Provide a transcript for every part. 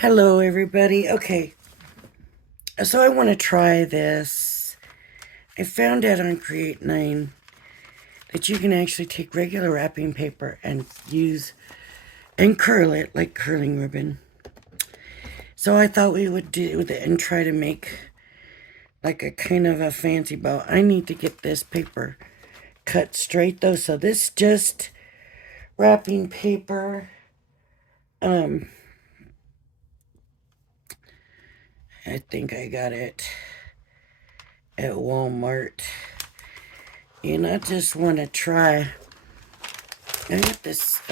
Hello, everybody. Okay, so I want to try this. I found out on Create 9 that you can actually take regular wrapping paper and use and curl it like curling ribbon. So I thought we would do that and try to make like a kind of a fancy bow. I need to get this paper cut straight though. So this just wrapping paper. Um, I think I got it at Walmart. And I just want to try. I got this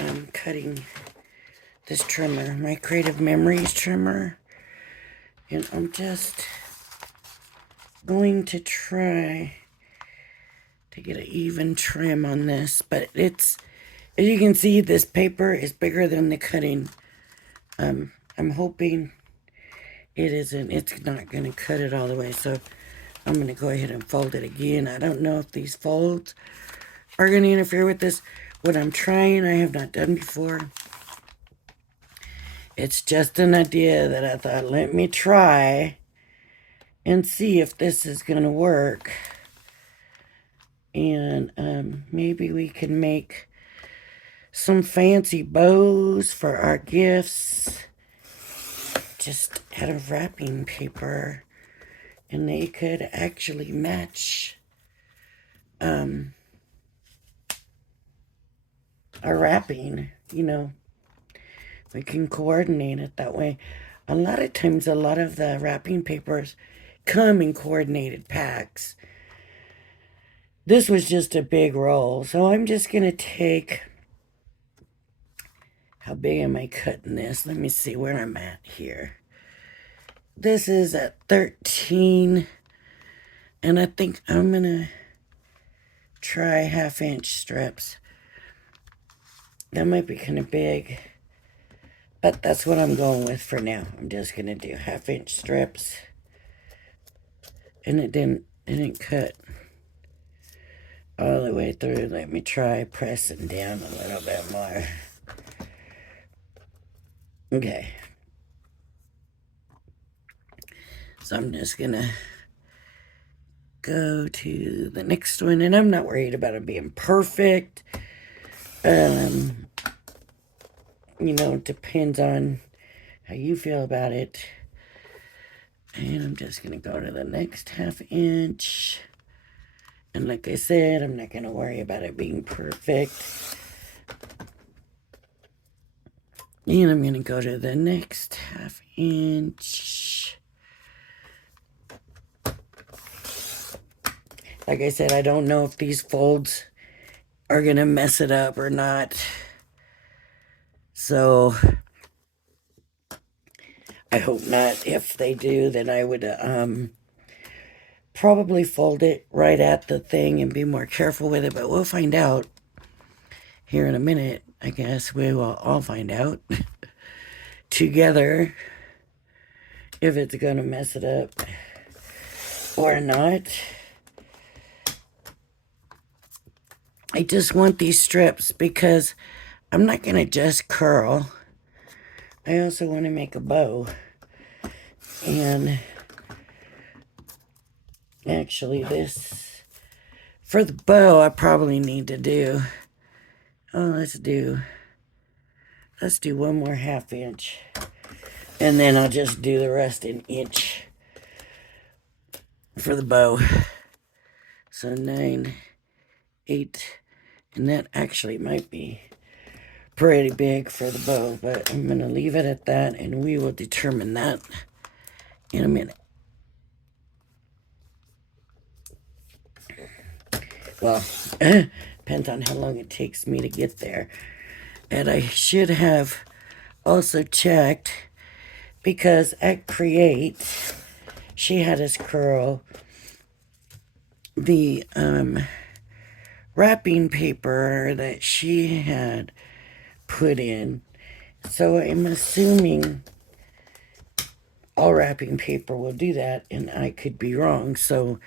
this trimmer, my Creative Memories trimmer, and I'm just going to try to get an even trim on this. But it's, as you can see, this paper is bigger than the cutting. I'm hoping it isn't. It's not going to cut it all the way, so I'm going to go ahead and fold it again. I don't know if these folds are going to interfere with this. What I'm trying, I have not done before. It's just an idea that I thought, let me try and see if this is going to work. And maybe we can make some fancy bows for our gifts just out of wrapping paper. And they could actually match our wrapping, We can coordinate it that way. A lot of times, a lot of the wrapping papers come in coordinated packs. This was just a big roll, so I'm just going to take, how big am I cutting this? Let me see where I'm at here. This is at 13, and I think I'm going to try 1/2-inch strips. That might be kind of big, but that's what I'm going with for now. I'm just going to do 1/2-inch strips, and it didn't cut all the way through. Let me try pressing down a little bit more. Okay. So I'm just gonna go to the next one, and I'm not worried about it being perfect. It depends on how you feel about it. And I'm just gonna go to the next 1/2-inch. And like I said, I'm not gonna worry about it being perfect. And I'm gonna go to the next 1/2-inch. Like I said, I don't know if these folds are gonna mess it up or not. So I hope not. If they do, then I would probably fold it right at the thing and be more careful with it. But we'll find out here in a minute. I guess we will all find out together if it's gonna mess it up or not. I just want these strips because I'm not gonna just curl. I also want to make a bow. And actually this, for the bow, I probably need to do, let's do 1 more 1/2-inch. And then I'll just do the rest in inch for the bow. So 9, 8, and that actually might be pretty big for the bow, but I'm going to leave it at that, and we will determine that in a minute. Well, depends on how long it takes me to get there. And I should have also checked, because at Create, she had us curl the wrapping paper that she had put in. So I'm assuming all wrapping paper will do that, and I could be wrong. So,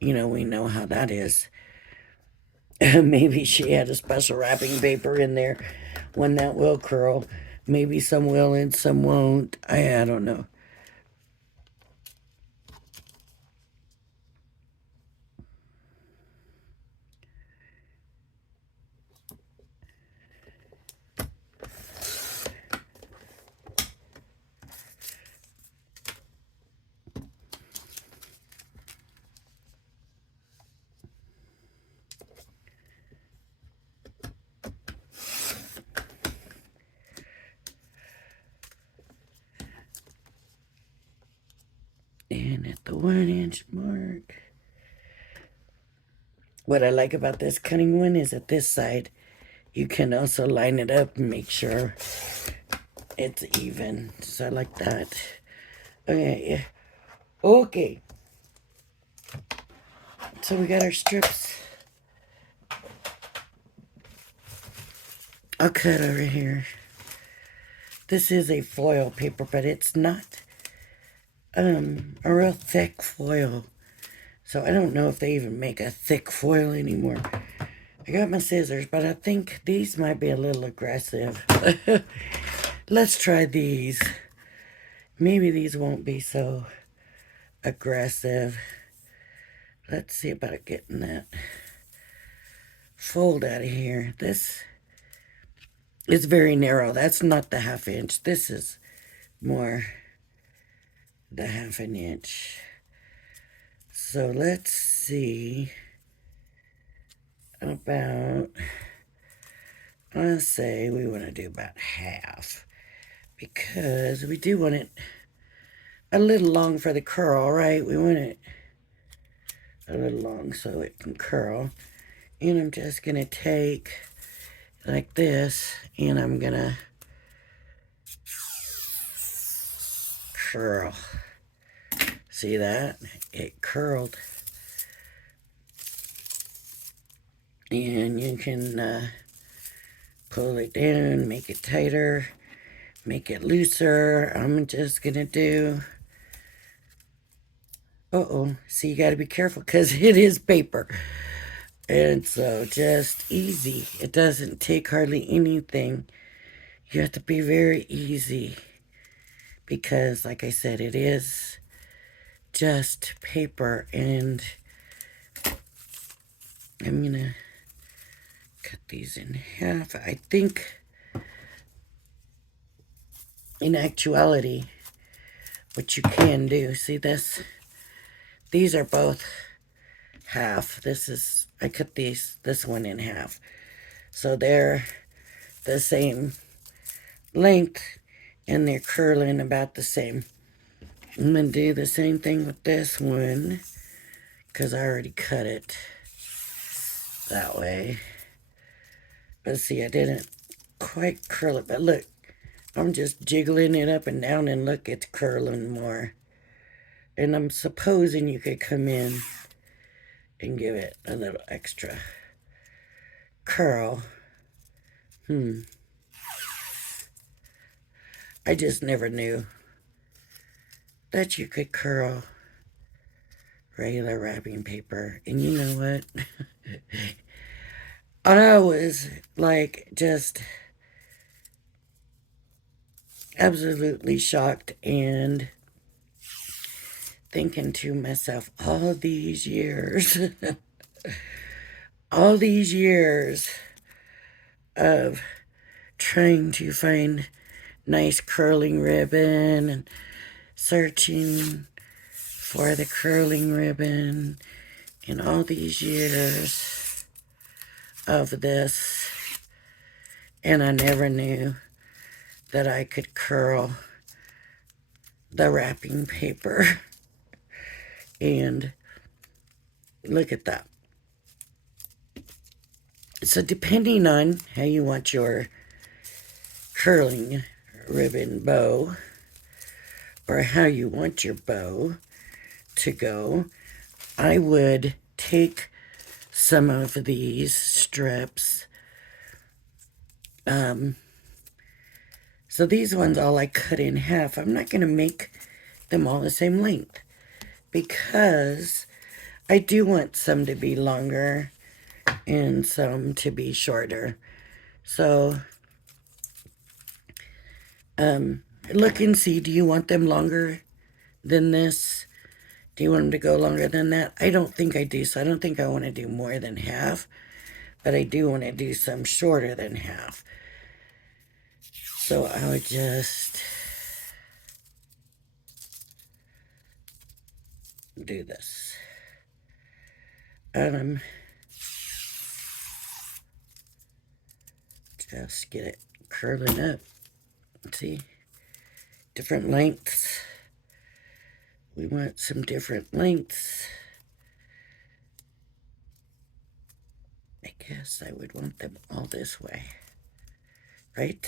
we know how that is. Maybe she had a special wrapping paper in there when that will curl. Maybe some will and some won't. I don't know. And at the 1-inch mark. What I like about this cutting one is at this side, you can also line it up and make sure it's even. So I like that. Okay, okay. So we got our strips. I'll cut over here. This is a foil paper, but it's not a real thick foil. So I don't know if they even make a thick foil anymore. I got my scissors, but I think these might be a little aggressive. Let's try these. Maybe these won't be so aggressive. Let's see about getting that fold out of here. This is very narrow. That's not the 1/2 inch. This is more the 1/2 inch. So let's see about, let's say we want to do about half, because we do want it a little long for the curl, right? We want it a little long so it can curl. And I'm just going to take like this, and I'm going to curl. See that? It curled. And you can pull it down, make it tighter, make it looser. I'm just going to do... See, you got to be careful because it is paper. And so just easy. It doesn't take hardly anything. You have to be very easy because, like I said, it is just paper. And I'm going to cut these in half. I think in actuality, what you can do, see this? These are both half. This is, I cut this one in half. So they're the same length and they're curling about the same. I'm going to do the same thing with this one because I already cut it that way. But see, I didn't quite curl it, but look, I'm just jiggling it up and down and look, it's curling more. And I'm supposing you could come in and give it a little extra curl. I just never knew that you could curl regular wrapping paper. And you know what? I was like just absolutely shocked and thinking to myself, all these years, all these years of trying to find nice curling ribbon and searching for the curling ribbon, and all these years of this, and I never knew that I could curl the wrapping paper. And look at that. So depending on how you want your curling ribbon bow, or how you want your bow to go, I would take some of these strips. So these ones all I cut in half. I'm not going to make them all the same length because I do want some to be longer and some to be shorter. So Look and see, do you want them longer than this? Do you want them to go longer than that? I don't think I do, so I don't think I want to do more than half, but I do want to do some shorter than half. So I would just do this. Just get it curling up. See? Different lengths. We want some different lengths. I guess I would want them all this way. Right?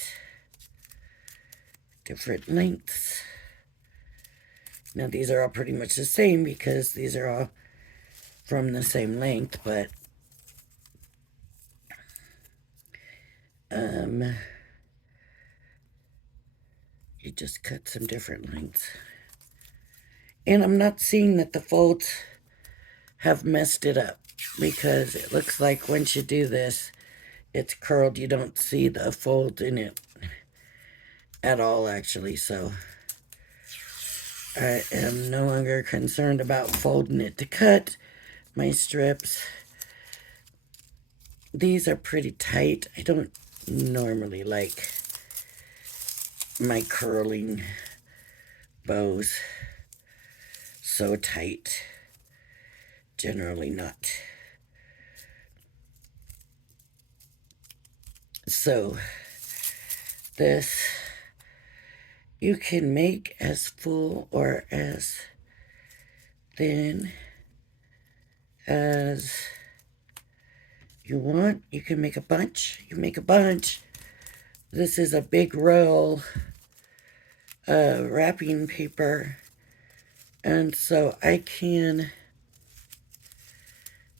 Different lengths. Now these are all pretty much the same because these are all from the same length, but you just cut some different lengths. And I'm not seeing that the folds have messed it up because it looks like once you do this, it's curled. You don't see the fold in it at all, actually. So I am no longer concerned about folding it to cut my strips. These are pretty tight. I don't normally like my curling bows so tight. Generally not. So this you can make as full or as thin as you want. You can make a bunch. You make a bunch. This is a big roll wrapping paper, and so I can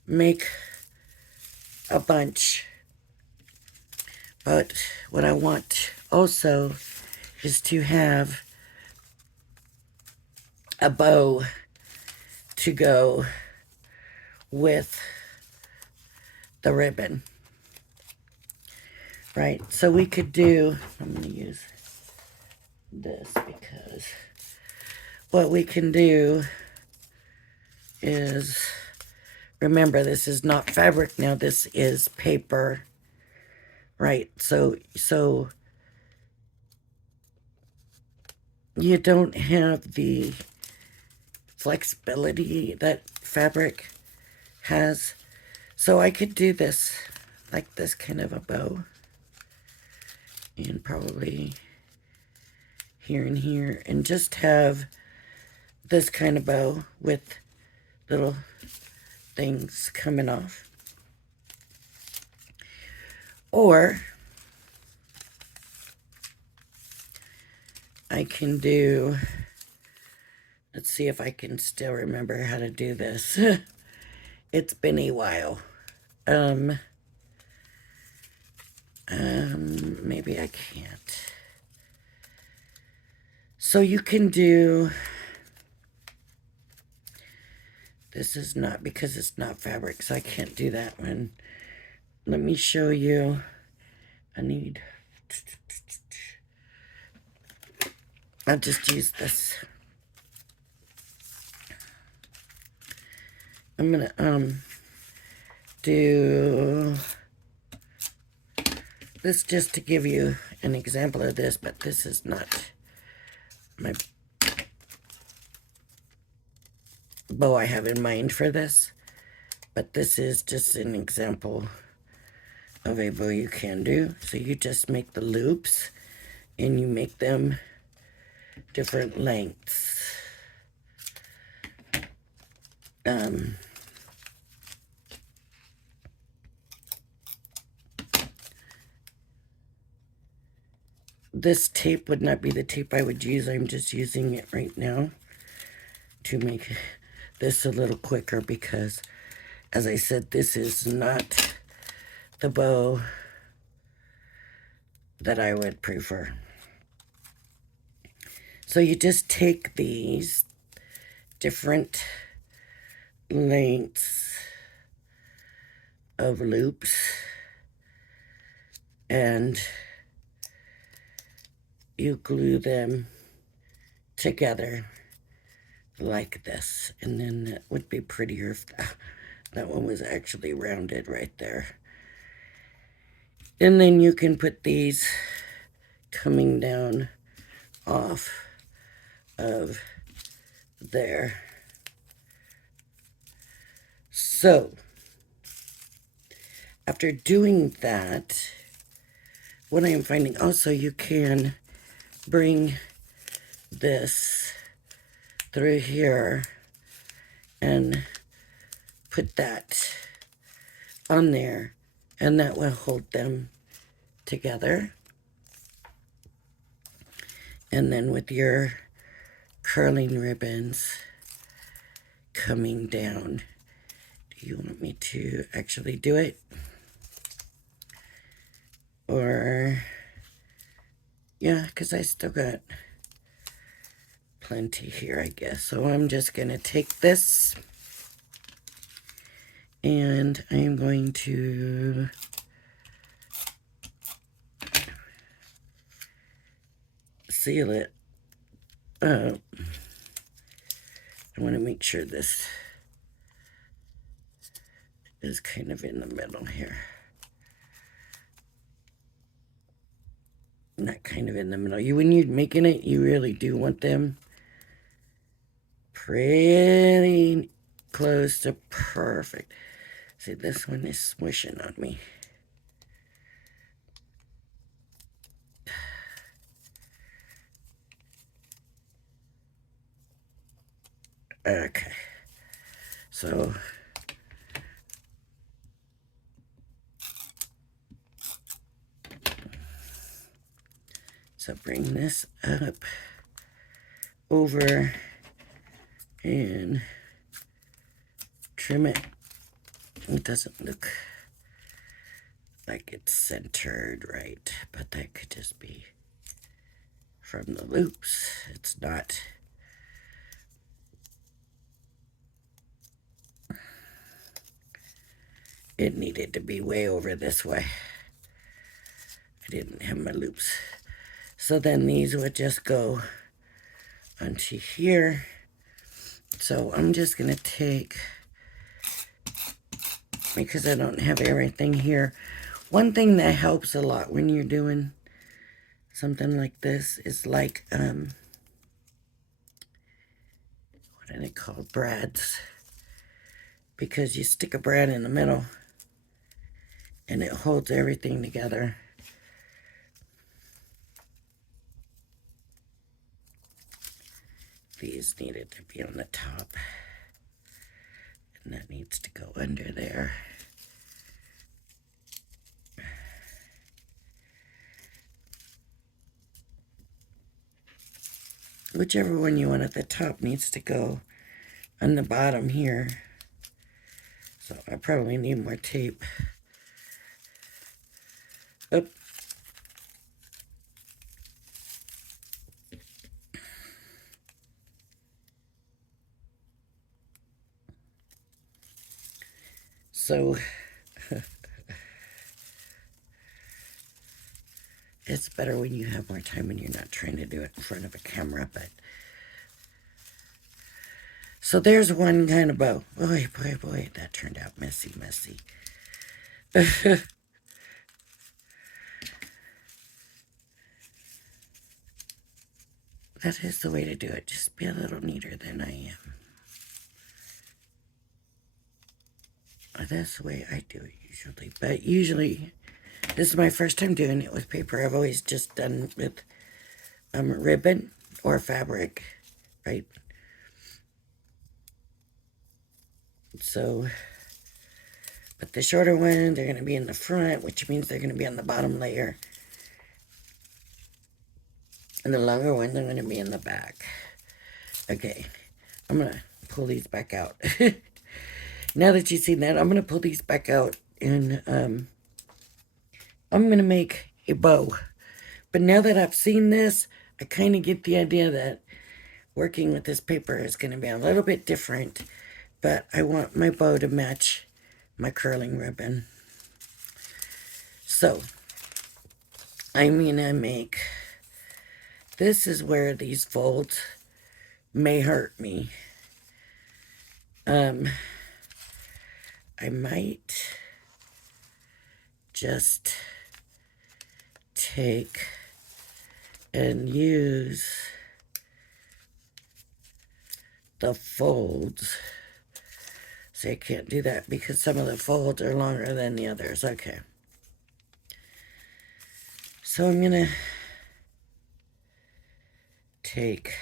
make a bunch. But what I want also is to have a bow to go with the ribbon. Right, so we could do, I'm going to use this because what we can do is, remember, this is not fabric now, this is paper. Right, so you don't have the flexibility that fabric has. So I could do this, like this kind of a bow. And probably here and here. And just have this kind of bow with little things coming off. Or I can do, let's see if I can still remember how to do this. It's been a while. Maybe I can't. So you can do, this is not, because it's not fabric, so I can't do that one. Let me show you. I'll just use this. I'm gonna do this just to give you an example of this, but this is not my bow I have in mind for this, but this is just an example of a bow you can do. So you just make the loops and you make them different lengths. This tape would not be the tape I would use. I'm just using it right now to make this a little quicker because, as I said, this is not the bow that I would prefer. So you just take these different lengths of loops and you glue them together like this, and then that would be prettier if that one was actually rounded right there. And then you can put these coming down off of there. So after doing that, what I am finding also, you can bring this through here and put that on there, and that will hold them together. And then with your curling ribbons coming down, do you want me to actually do it? Or, yeah, because I still got plenty here, I guess. So I'm just going to take this and I'm going to seal it up. I want to make sure this is kind of in the middle here. Not kind of in the middle. When you're making it, you really do want them pretty close to perfect. See, this one is smushing on me. Okay. So bring this up over and trim it. It doesn't look like it's centered right, but that could just be from the loops. It's not. It needed to be way over this way. I didn't have my loops. So then these would just go onto here. So I'm just going to take, because I don't have everything here, one thing that helps a lot when you're doing something like this is like, what are they called? Brads. Because you stick a brad in the middle and it holds everything together. These needed to be on the top, and that needs to go under there. Whichever one you want at the top needs to go on the bottom here. So I probably need more tape. Up. So it's better when you have more time and you're not trying to do it in front of a camera, but so there's one kind of bow. Boy, boy, boy, that turned out messy, messy. That is the way to do it. Just be a little neater than I am. That's the way I do it usually. But usually, this is my first time doing it with paper. I've always just done with ribbon or fabric, right? So, but the shorter ones, they're going to be in the front, which means they're going to be on the bottom layer. And the longer ones are going to be in the back. Okay, I'm going to pull these back out. Now that you've seen that, I'm going to pull these back out and I'm going to make a bow. But now that I've seen this, I kind of get the idea that working with this paper is going to be a little bit different. But I want my bow to match my curling ribbon. So I'm going to make this is where these folds may hurt me. I might just take and use the folds. See, I can't do that because some of the folds are longer than the others. Okay. So I'm gonna take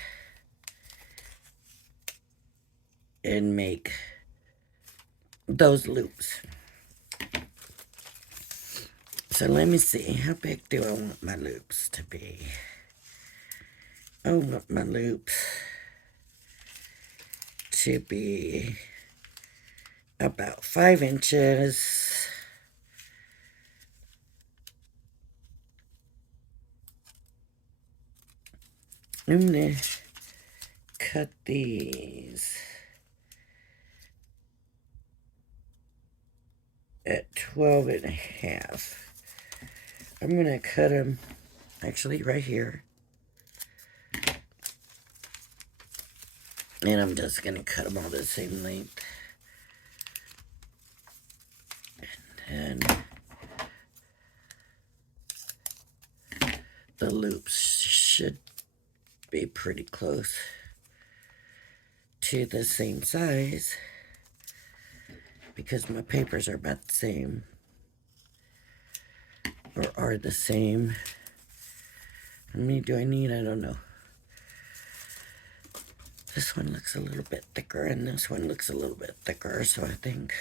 and make those loops. So let me see, how big do I want my loops to be? I want my loops to be about 5 inches. I'm gonna cut these at 12 and a half. I'm going to cut them actually right here. And I'm just going to cut them all the same length. And then the loops should be pretty close to the same size because my papers are about the same. Or are the same. How many do I need? I don't know. This one looks a little bit thicker and this one looks a little bit thicker, so I think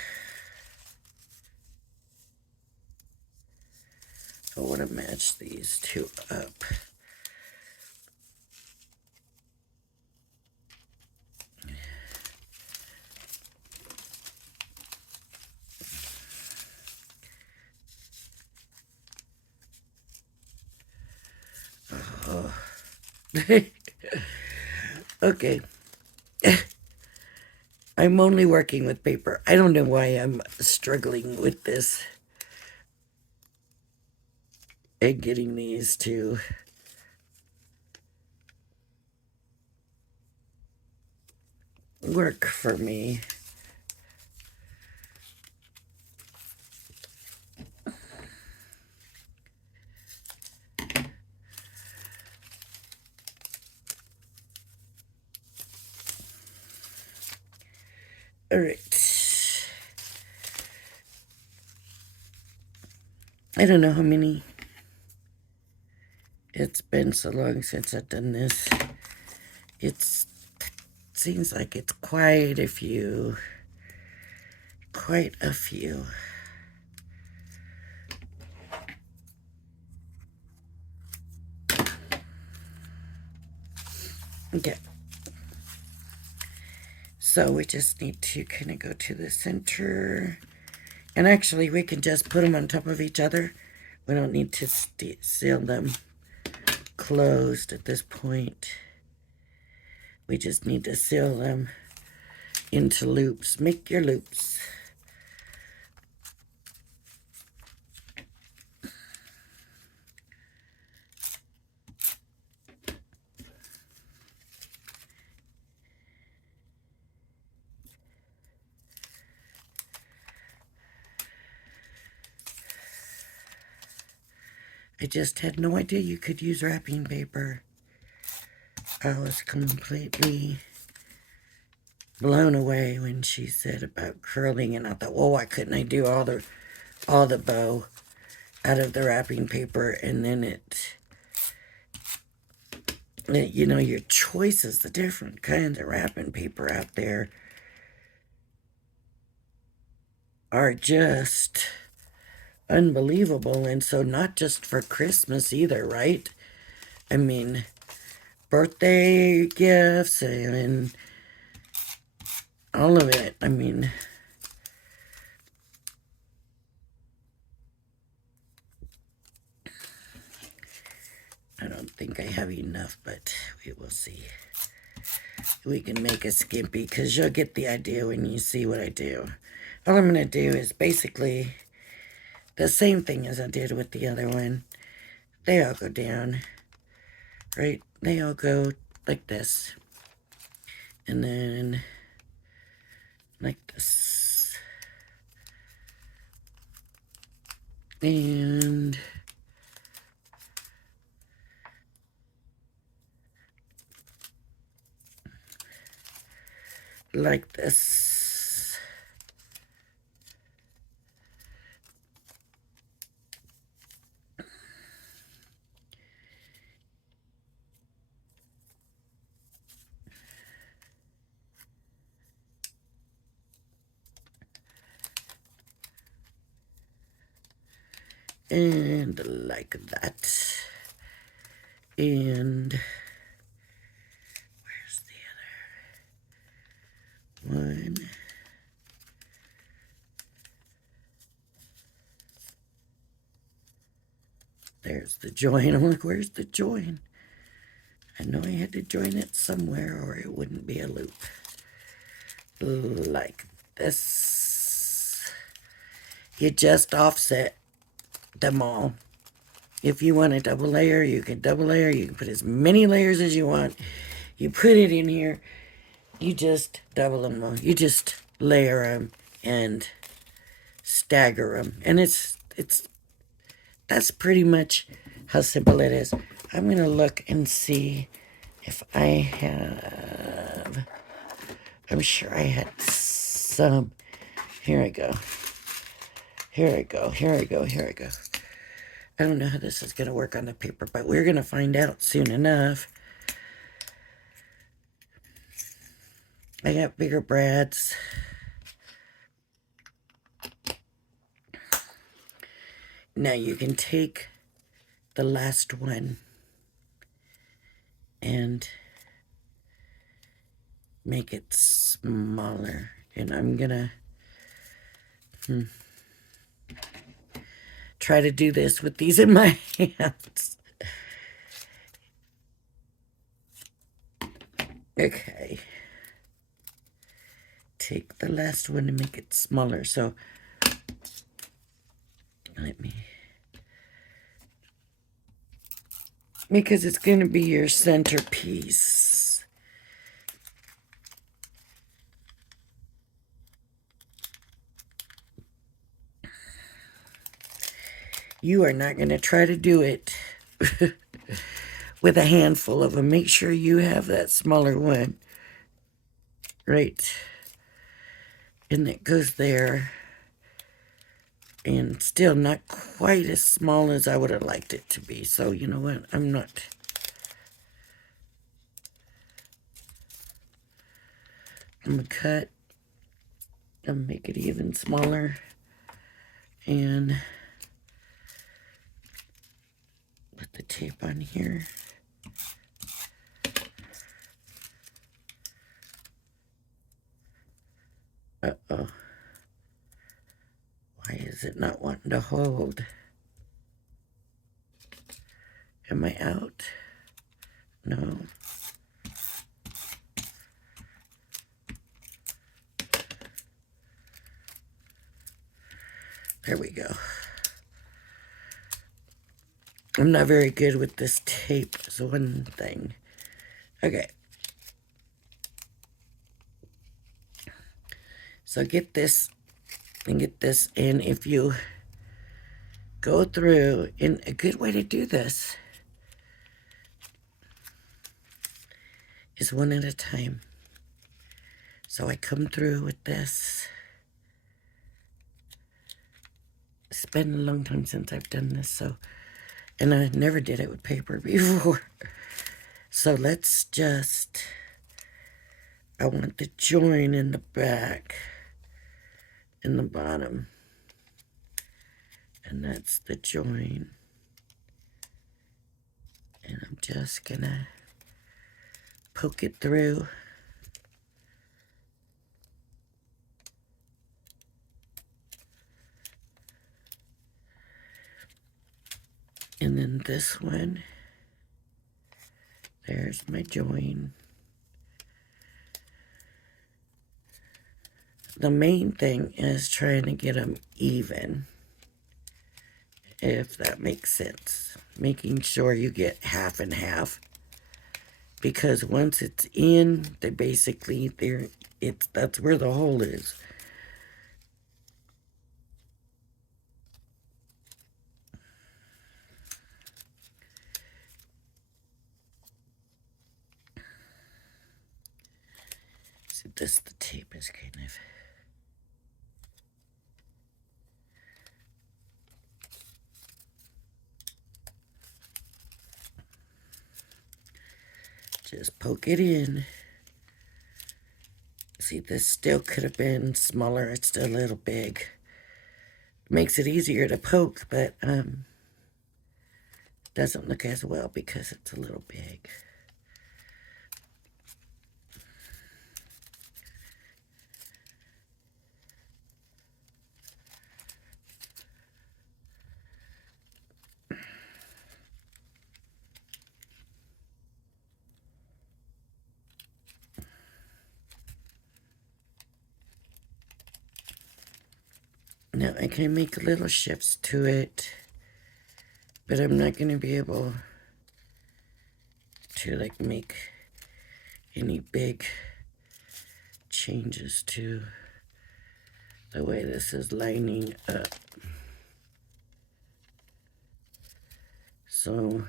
I want to match these two up. Okay. I'm only working with paper. I don't know why I'm struggling with this and getting these to work for me. All right. I don't know how many. It's been so long since I've done this. It seems like it's quite a few. Quite a few. Okay. So we just need to kind of go to the center. And actually, we can just put them on top of each other. We don't need to seal them closed at this point. We just need to seal them into loops. Make your loops. I just had no idea you could use wrapping paper. I was completely blown away when she said about curling, and I thought, well, why couldn't I do all the bow out of the wrapping paper? And then it, you know, your choices, the different kinds of wrapping paper out there are just unbelievable. And so not just for Christmas either, right? I mean, birthday gifts and all of it. I mean, I don't think I have enough, but we will see. We can make a skimpy because you'll get the idea when you see what I do. All I'm going to do is basically the same thing as I did with the other one. They all go down right they all go like this. And then like this. And like this. And like that. And where's the other one? There's the join. I'm like, where's the join? I know I had to join it somewhere or it wouldn't be a loop. Like this. You just offset them all. If you want a double layer, you can double layer. You can put as many layers as you want. You put it in here. You just double them. You just layer them and stagger them. And that's pretty much how simple it is. I'm going to look and see if I have, I'm sure I had some. Here I go. Here I go. Here I go. Here I go. I don't know how this is going to work on the paper, but we're going to find out soon enough. I got bigger brads. Now you can take the last one and make it smaller. And I'm going to try to do this with these in my hands. Okay. Take the last one and make it smaller. So let me, because it's going to be your centerpiece. You are not going to try to do it with a handful of them. Make sure you have that smaller one. Right. And that goes there. And still not quite as small as I would have liked it to be. So, you know what? I'm going to cut and make it even smaller. And put the tape on here. Uh-oh. Why is it not wanting to hold? Am I out? No. There we go. I'm not very good with this tape, is one thing. Okay. So get this and get this in. If you go through, and a good way to do this is one at a time. So I come through with this. It's been a long time since I've done this, so, and I never did it with paper before. So let's just, I want the join in the back, in the bottom. And that's the join. And I'm just gonna poke it through. And then this one, there's my join. The main thing is trying to get them even, if that makes sense. Making sure you get half and half. because once it's in, they basically, that's where the hole is. See, this, the tape is kind of... Just poke it in. See, this still could have been smaller. It's still a little big. Makes it easier to poke, but doesn't look as well because it's a little big. Now I can make little shifts to it, but I'm not going to be able to like make any big changes to the way this is lining up. So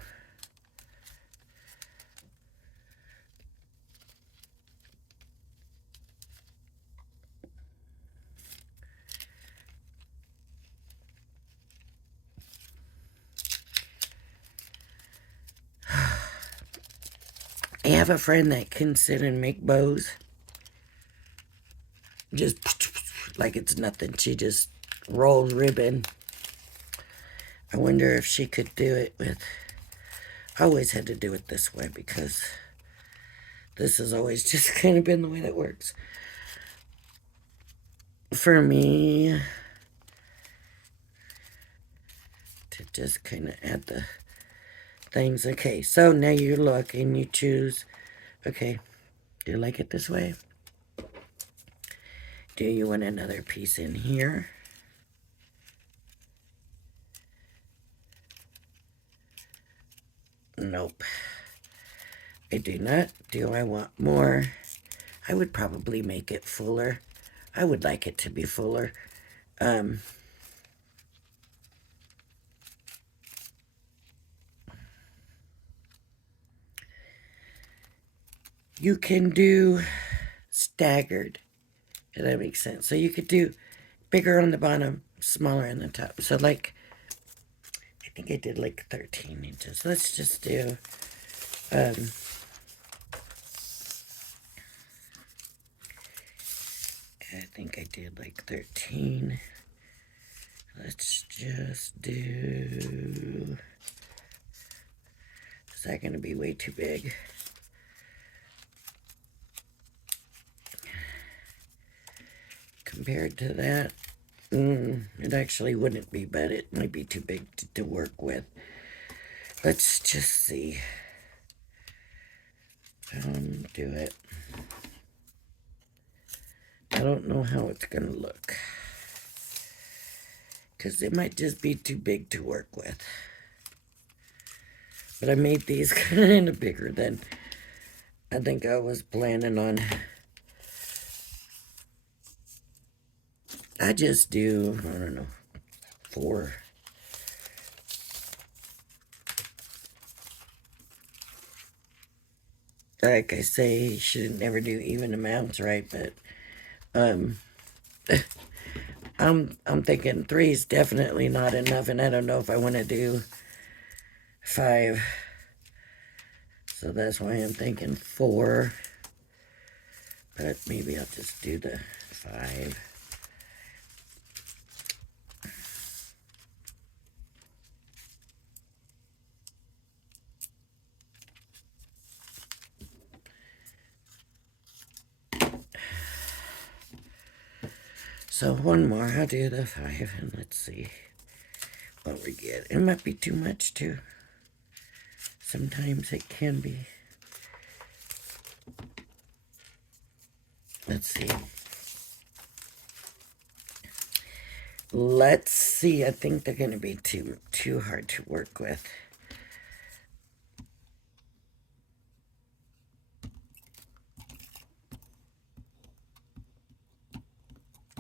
I have a friend that can sit and make bows. Just like it's nothing. She just rolls ribbon. I wonder if she could do it with... I always had to do it this way because this has always just kind of been the way that works. For me, to just kind of add the things. Okay, so now you look and you choose, okay, do you like it this way? Do you want another piece in here? Nope. I do not. Do I want more? I would probably make it fuller. I would like it to be fuller. You can do staggered, if that makes sense. So you could do bigger on the bottom, smaller on the top. So like, I think I did like 13 inches. Let's just do, I think I did like 13. Let's just do, is that going to be way too big? Compared to that, it actually wouldn't be, but it might be too big to work with. Let's just see. Do it. I don't know how it's gonna look, because it might just be too big to work with. But I made these kind of bigger than I think I was planning on. I just do, I don't know, 4. Like I say, you should never do even amounts, right? But I'm thinking 3 is definitely not enough, and I don't know if I want to do 5. So that's why I'm thinking 4. But maybe I'll just do the 5. So one more, I'll do the 5, and let's see what we get. It might be too much too. Sometimes it can be. Let's see. Let's see. I think they're going to be too hard to work with.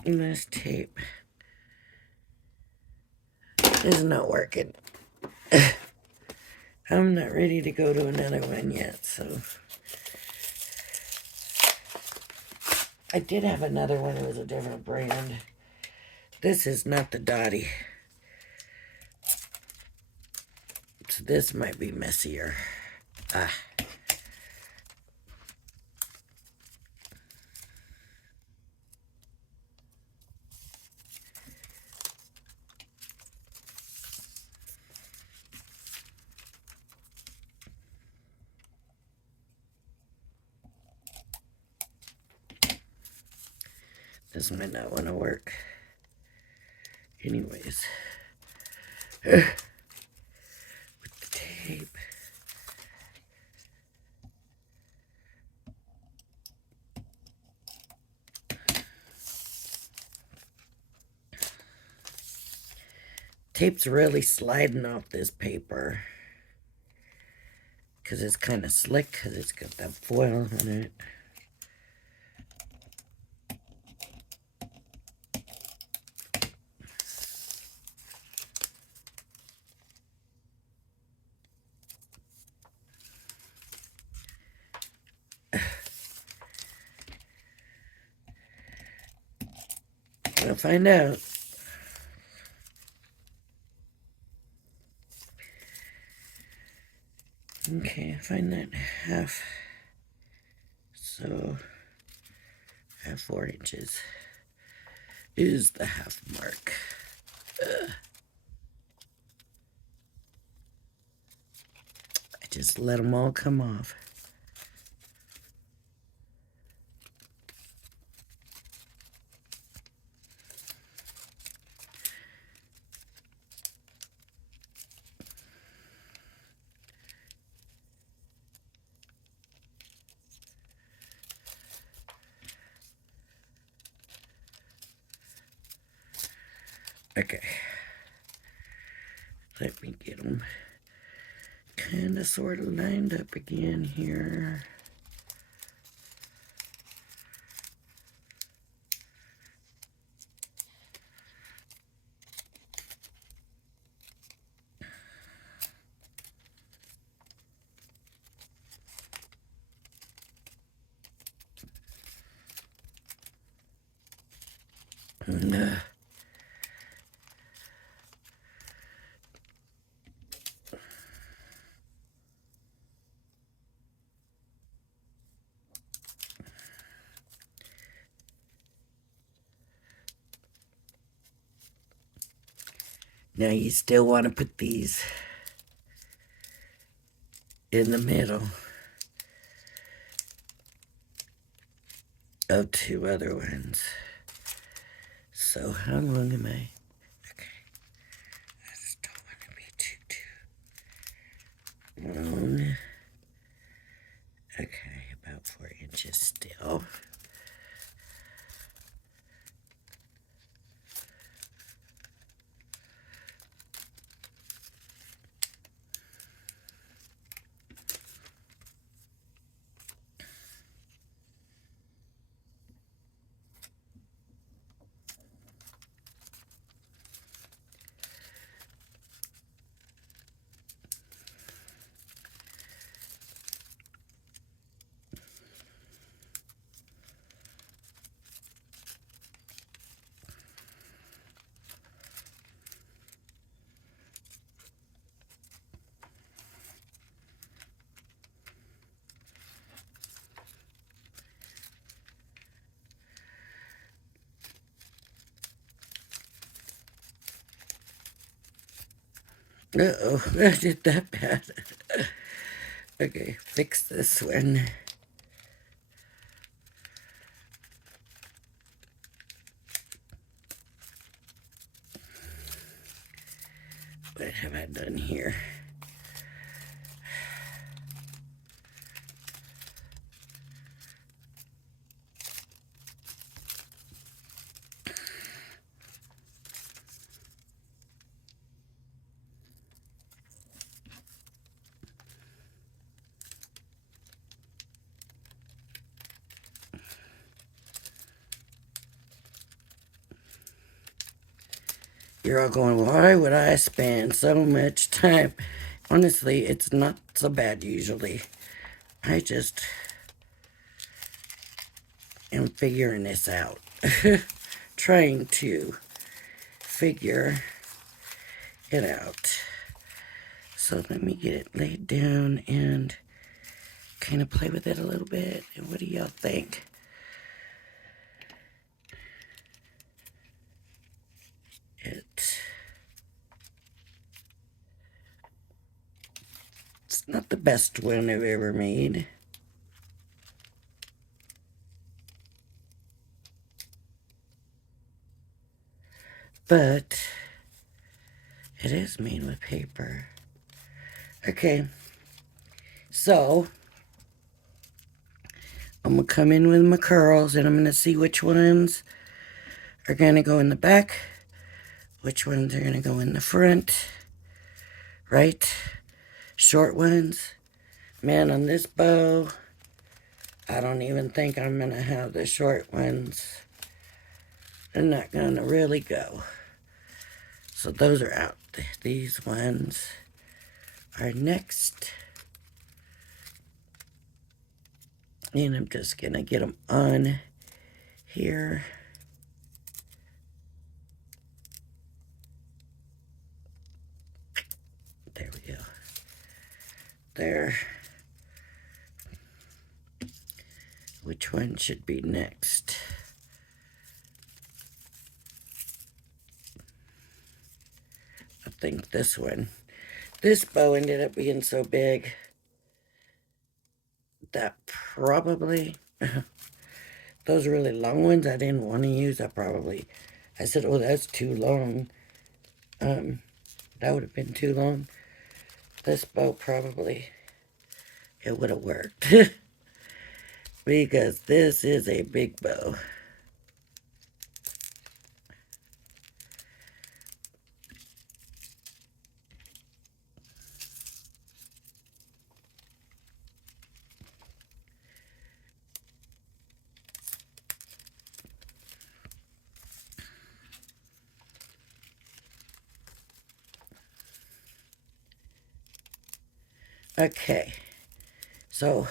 And this tape is not working. I'm not ready to go to another one yet, so. I did have another one. It was a different brand. This is not the Dottie. So this might be messier. Ah. This might not want to work. Anyways. With the tape. Tape's really sliding off this paper. Because it's kind of slick because it's got that foil on it. We'll find out. Okay, find that half. So, half 4 inches is the half mark. I just let them all come off. Okay. Let me get them kind of sort of lined up again here. Now you still want to put these in the middle of 2 other ones. So how long am I? Okay. I just don't want to be too long. Okay, about 4 inches still. Uh-oh, I did that bad. Okay, fix this one. What have I done here? You're all going, why would I spend so much time? Honestly, it's not so bad usually. I just am figuring this out. Trying to figure it out. So let me get it laid down and kind of play with it a little bit. And what do y'all think? It's not the best one I've ever made. But it is made with paper. Okay, so I'm going to come in with my curls and I'm going to see which ones are going to go in the back, which ones are going to go in the front, right? Short ones. Man, on this bow, I don't even think I'm going to have the short ones. They're not going to really go. So those are out. These ones are next. And I'm just going to get them on here. There we go. There. Which one should be next? I think this one. This bow ended up being so big that probably those really long ones I didn't want to use. I said, oh, that's too long. That would have been too long. This bow probably, it would have worked. Because this is a big bow. Okay, so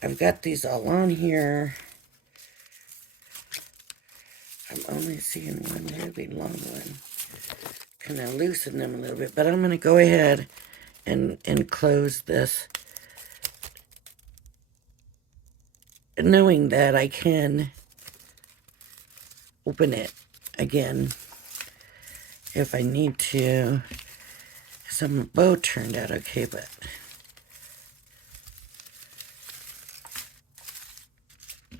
I've got these all on here. I'm only seeing one really long one. Kind of loosen them a little bit, but I'm going to go ahead and close this, knowing that I can open it again if I need to. Some bow turned out okay, but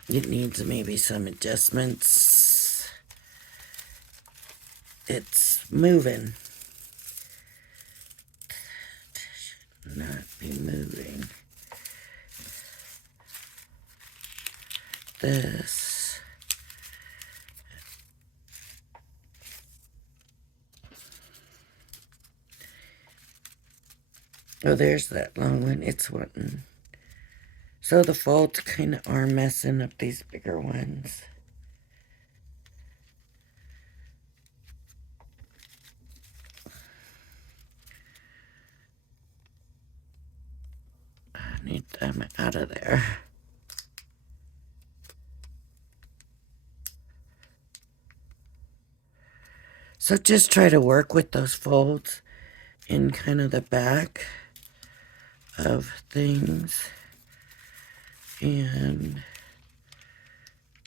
it needs maybe some adjustments. It's moving. It should not be moving. This. Oh, there's that long one. It's wanting. So the folds kind of are messing up these bigger ones. I need them out of there. So just try to work with those folds in kind of the back of things and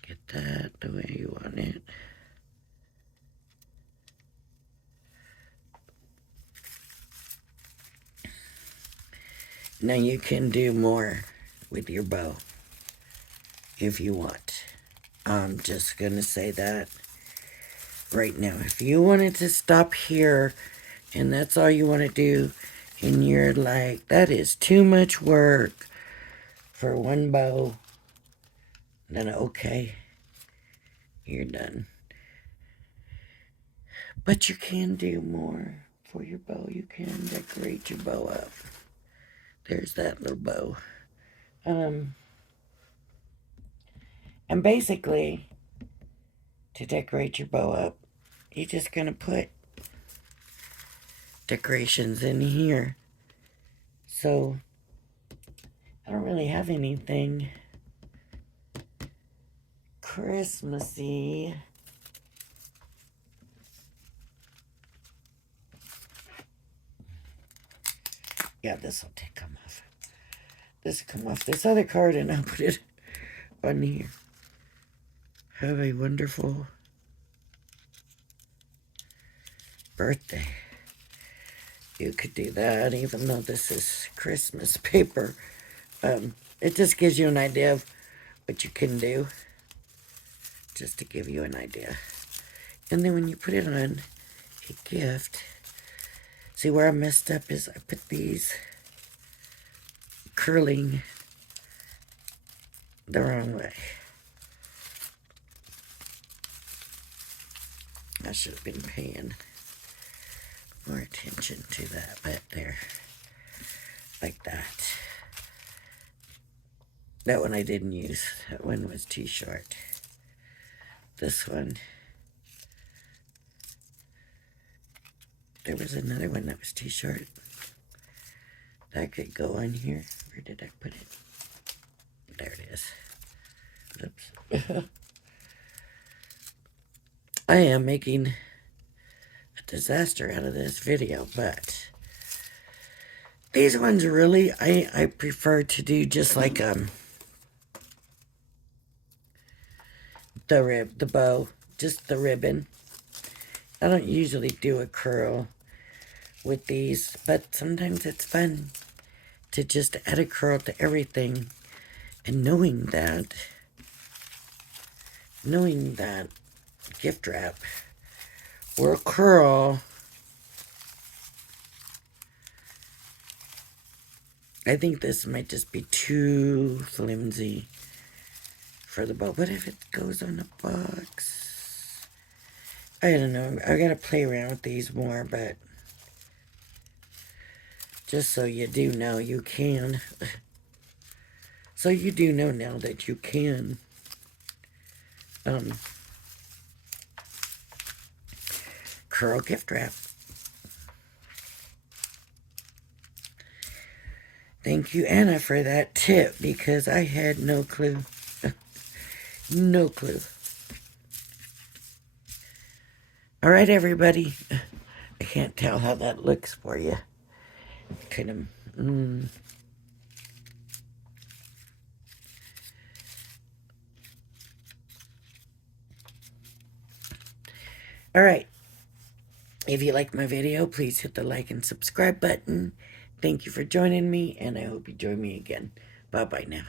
get that the way you want it. Now you can do more with your bow if you want. I'm just gonna say that right now. If you wanted to stop here and that's all you want to do, and you're like, that is too much work for one bow, then okay, you're done. But you can do more for your bow. You can decorate your bow up. There's that little bow. And basically, to decorate your bow up, you're just going to put decorations in here. So I don't really have anything Christmassy. Yeah, this will come off. This will come off this other card and I'll put it on here. Have a wonderful birthday. You could do that even though this is Christmas paper. It just gives you an idea of what you can do. Just to give you an idea. And then when you put it on a gift, see where I messed up is I put these curling the wrong way. I should have been paying more attention to that, but there, like that. That one I didn't use. That one was too short. This one, there was another one that was too short. That could go on here. Where did I put it? There it is. Oops. I am making a disaster out of this video, but these ones really, I prefer to do just like the bow, just the ribbon. I don't usually do a curl with these, but sometimes it's fun to just add a curl to everything. And knowing that gift wrap or curl, I think this might just be too flimsy for the bow. What if it goes on a box? I don't know. I gotta play around with these more, but just so you do know, you can. So you do know now that you can curl gift wrap. Thank you, Anna, for that tip, because I had no clue. No clue. All right, everybody. I can't tell how that looks for you. Kind of... All right. If you like my video, please hit the like and subscribe button. Thank you for joining me, and I hope you join me again. Bye-bye now.